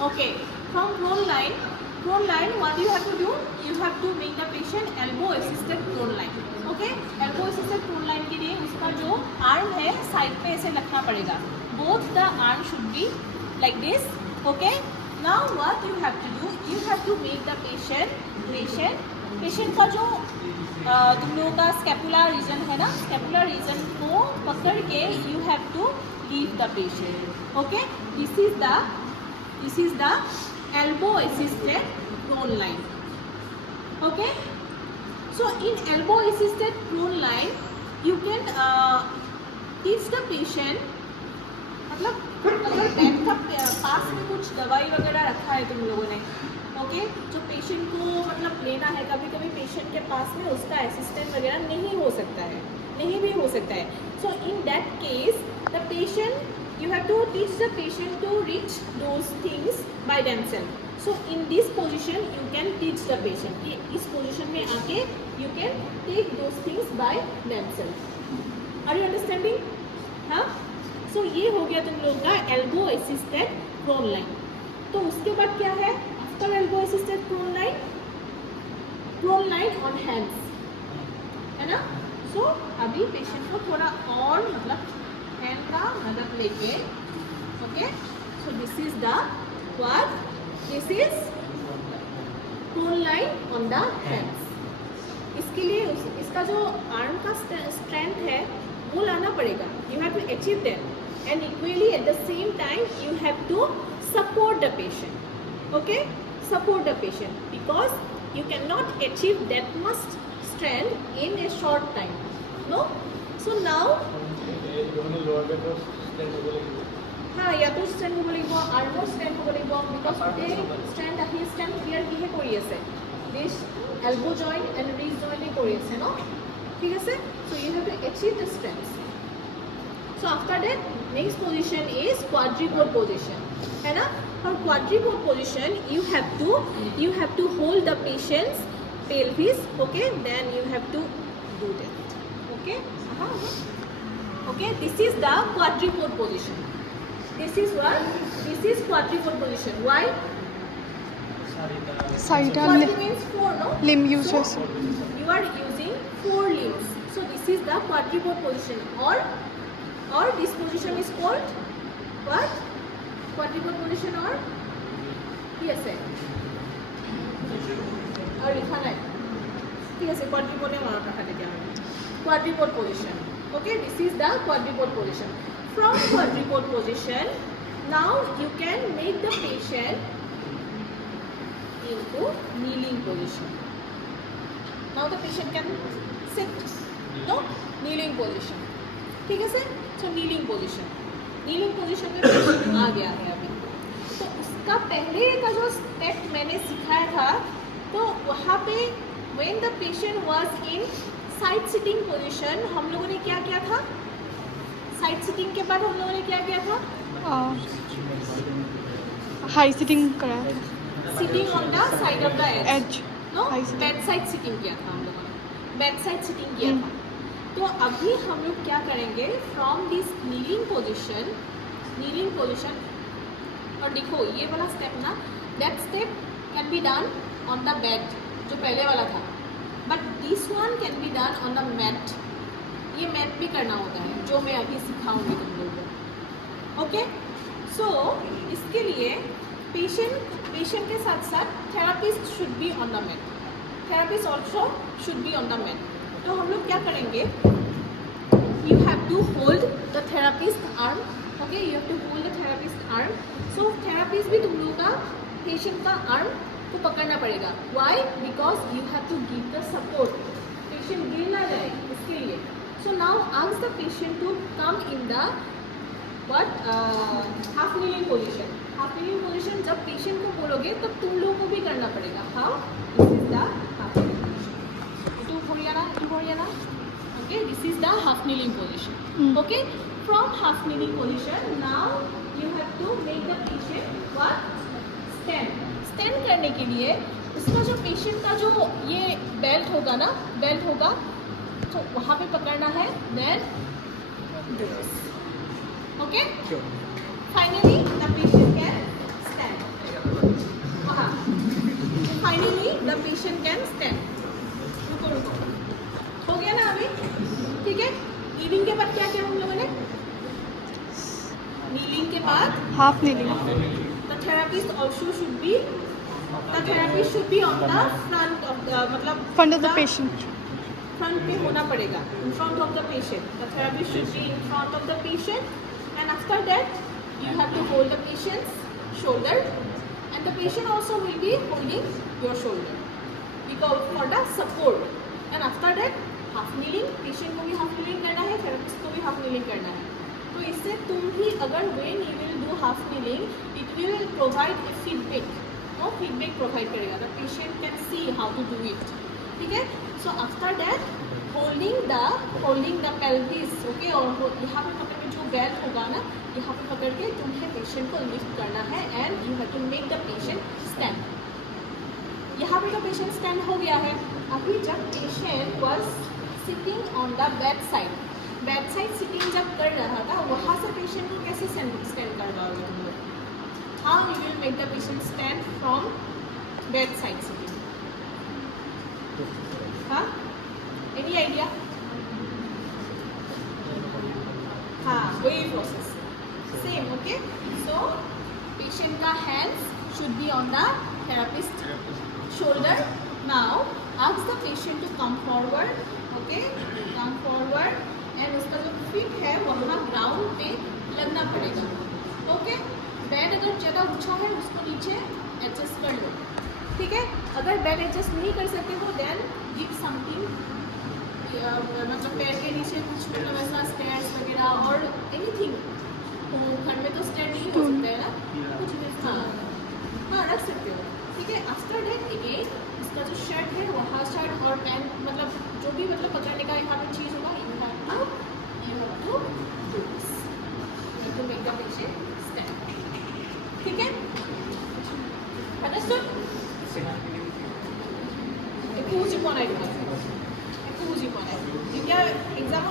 Okay, from prone line, what you have to do? You have to make the patient elbow assisted prone line. Okay, elbow assisted prone line के लिए उसका जो arm है side पे ऐसे रखना पड़ेगा. Both the arm should be like this. Okay. Now what you have to do? You have to make the patient का जो तुम लोगों का स्कैपुलर रीजन है ना, स्कैपुलर रीजन को पकड़ के you have to leave the patient. Okay, this is the elbow assisted prone line. Okay, so in elbow assisted prone line you can teach the patient, मतलब अगर बेड का पास में कुछ दवाई वगैरह रखा है तुम लोगों ने, ओके, जो पेशेंट को मतलब लेना है, कभी कभी पेशेंट के पास में उसका असिस्टेंट वगैरह नहीं हो सकता है, नहीं भी हो सकता है. So in that case the patient you have to teach the patient to reach those things by themselves. So in this position you can teach the patient कि इस पोजिशन में आके you can take those things by themselves. Are you understanding? हाँ, so ये हो गया तुम लोगों का एल्बो असिस्टेड प्रोन लाइन. तो उसके बाद क्या है after elbow assisted prone lying on hands, है ना. सो अभी पेशेंट को थोड़ा और मतलब हैंड का मदद लेके, okay, so this is the what, this is prone lying on the hands. इसके लिए इसका जो आर्म का स्ट्रेंथ है वो लाना पड़ेगा. You have to achieve that and equally at the same time you have to support the patient. Okay, support the patient because you cannot achieve that much strength in a short time. No, so now हाँ या तो strength হ'ব লাগিব, আৰ্মৰ স্ট্ৰেন্থ হ'ব লাগিব, because গোটেই স্ট্ৰেন্থ আহি স্ট্ৰেন্থ clear কিহে কৰি আছে, this elbow joint and wrist জইণ্টে কৰি আছে ন. ঠিক আছে, so' you have to achieve the strength. So after that, next position is quadripod position, है ना. For quadripod position, you have to hold the patient's pelvis. Okay, then you have to do that. Okay, okay. This is the quadripod position. This is what? This is quadripod position. Why? Quadri means four, no? Limb uses. So, you are using 4 limbs. So this is the quadripod position, or this position is called what? Quadripod position or PSA और लिखा नहीं, ठीक है. quadripod ने मारा रखा था क्या, quadripod position. Okay, this is the quadripod position. From quadripod position, now you can make the patient into kneeling position. Now the patient can sit, no, kneeling position. ठीक है सर. सो नीलिंग पोजीशन में patient आ गया है अभी. तो उसका पहले का जो स्टेप मैंने सिखाया था, तो वहाँ पे when the patient was in side sitting position हम लोगों ने क्या किया था. साइड सिटिंग के बाद हम लोगों ने क्या किया था, हाई सिटिंग कराया था. Sitting on the side of the edge, no, High bed side sitting किया था हम लोगों ने, बेड साइड सिटिंग किया था. तो अभी हम लोग क्या करेंगे, फ्रॉम दिस नीलिंग पोजीशन, और देखो ये वाला स्टेप ना, that step can be done on the bed जो पहले वाला था, but this one can be done on the mat. ये मैट भी करना होता है जो मैं अभी सिखाऊंगी तुम लोगों को. ओके, सो इसके लिए पेशेंट के साथ साथ therapist should be on the mat. Therapist also should be on the mat. तो हम लोग क्या करेंगे, you have to hold the therapist arm. Okay, you have to hold the therapist arm. So therapist भी तुम लोगों का पेशेंट का आर्म को पकड़ना पड़ेगा. Why? Because you have to give the support, patient गिर ना जाए इसके लिए. So now ask the patient to come in the what, half kneeling position. Half kneeling position जब पेशेंट को बोलोगे तब तुम लोगों को भी करना पड़ेगा. How? This is the half kneeling. Okay, this is the half kneeling position. Okay, from half kneeling position, now you have to make the patient what? Stand. Stand करने के लिए उसका जो पेशेंट का जो ये बेल्ट होगा ना, बेल्ट होगा, तो वहाँ पे पकड़ना है. Then do this. Okay? Sure. Finally, the patient can stand. The patient can stand. रुको रुको, हो गया ना अभी? ठीक है. नीलिंग के बाद क्या किया हम लोगों ने? नीलिंग के बाद half kneeling. the therapist also should be on the front of the मतलब Front of the patient. Front पे होना पड़ेगा, in front of the patient. The therapist should be in front of the patient, and after that you have to hold the patient's shoulder, and the patient also will be holding your shoulder because for the support. And after that half kneeling, patient को भी half kneeling करना है, therapist को भी half kneeling करना है. तो इससे तुम भी अगर when you will do half kneeling, it will provide a feedback. No feedback provide करेगा. The patient can see how to do it. ठीक है. So after that holding the pelvis, okay, और यहाँ पे पकड़ के जो बेल्ट होगा ना, यहाँ पे पकड़ के तुम्हें पेशेंट को लिफ्ट करना है and you have to make the patient stand. यहाँ पे तो पेशेंट स्टैंड हो गया है. अभी जब patient was sitting on the bedside sitting जब कर रहा था, वहाँ से पेशेंट को कैसे स्टैंड करवाओगे तुम लोग? How you will make the patient stand from bedside sitting? हाँ, any idea? हाँ, वही process same. Okay, so patient का hands should be on the therapist shoulder. Now ask the patient to come forward. Okay, come forward, and उसका जो feet है वहाँ ground पे लगना पड़ेगा. ओके, बेड अगर ज़्यादा ऊंचा है उसको नीचे एडजस्ट कर लो. ठीक है. अगर बेड एडजस्ट नहीं कर सकते हो देन गिव समथिंग, मतलब पैर के नीचे कुछ मतलब ऐसा स्टेयर्स वगैरह और एनीथिंग. तो घर में तो स्टेयर नहीं हो सकता है ना, कुछ भी. हाँ रख सकते हो. ठीक है. आफ्टर डेट अगेन इसका जो शर्ट है वहाँ शर्ट और पैंट मतलब जो भी मतलब पकड़ने का यहाँ पे चीज़ होगा, you have to do this. You have to make the patient stand. ठीक है. Understood? एक पूजी पॉइंट है. एक पूजी पॉइंट है. क्या एग्जाम